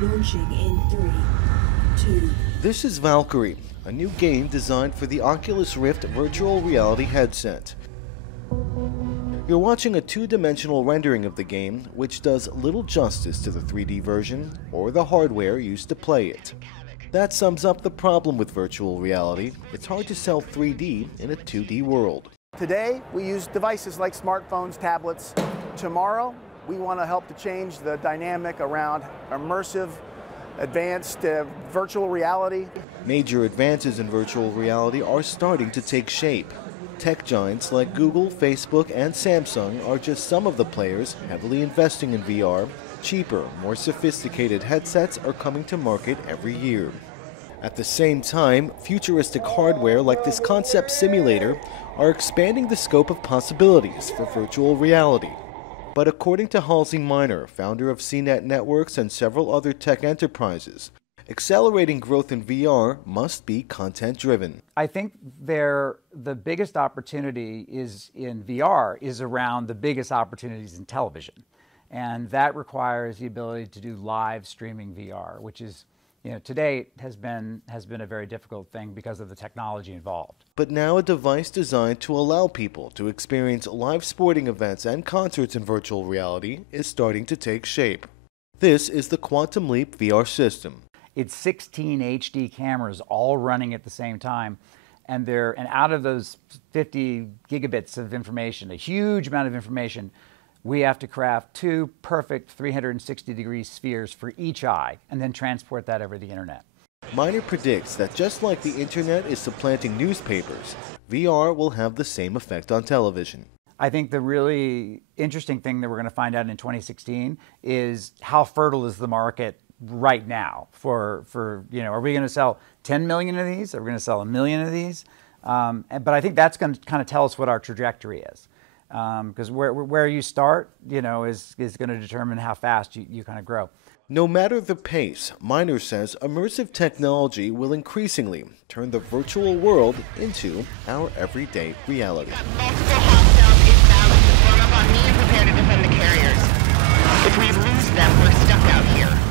Launching in 3, 2. This is Valkyrie, a new game designed for the Oculus Rift virtual reality headset. You're watching a two-dimensional rendering of the game, which does little justice to the 3D version or the hardware used to play it. That sums up the problem with virtual reality. It's hard to sell 3D in a 2D world. Today, we use devices like smartphones, tablets. Tomorrow, we want to help to change the dynamic around immersive, advanced virtual reality. Major advances in virtual reality are starting to take shape. Tech giants like Google, Facebook, and Samsung are just some of the players heavily investing in VR. Cheaper, more sophisticated headsets are coming to market every year. At the same time, futuristic hardware like this concept simulator are expanding the scope of possibilities for virtual reality. But according to Halsey Minor, founder of CNET Networks and several other tech enterprises, accelerating growth in VR must be content-driven. I think the biggest opportunity is in VR is around the biggest opportunities in television. And that requires the ability to do live streaming VR, which is, to date has been a very difficult thing because of the technology involved. But now a device designed to allow people to experience live sporting events and concerts in virtual reality is starting to take shape. This is the Quantum Leap VR system. It's 16 HD cameras all running at the same time, and out of those 50 gigabits of information, a huge amount of information, we have to craft two perfect 360-degree spheres for each eye and then transport that over the internet. Minor predicts that just like the internet is supplanting newspapers, VR will have the same effect on television. I think the really interesting thing that we're going to find out in 2016 is how fertile is the market right now for are we going to sell 10 million of these? Are we going to sell 1 million of these? But I think that's going to kind of tell us what our trajectory is. Because where you start, is going to determine how fast you kind of grow. No matter the pace, Minor says immersive technology will increasingly turn the virtual world into our everyday reality. Multiple hostiles inbound to form up on me and prepare to defend the carriers. If we lose them, we're stuck out here.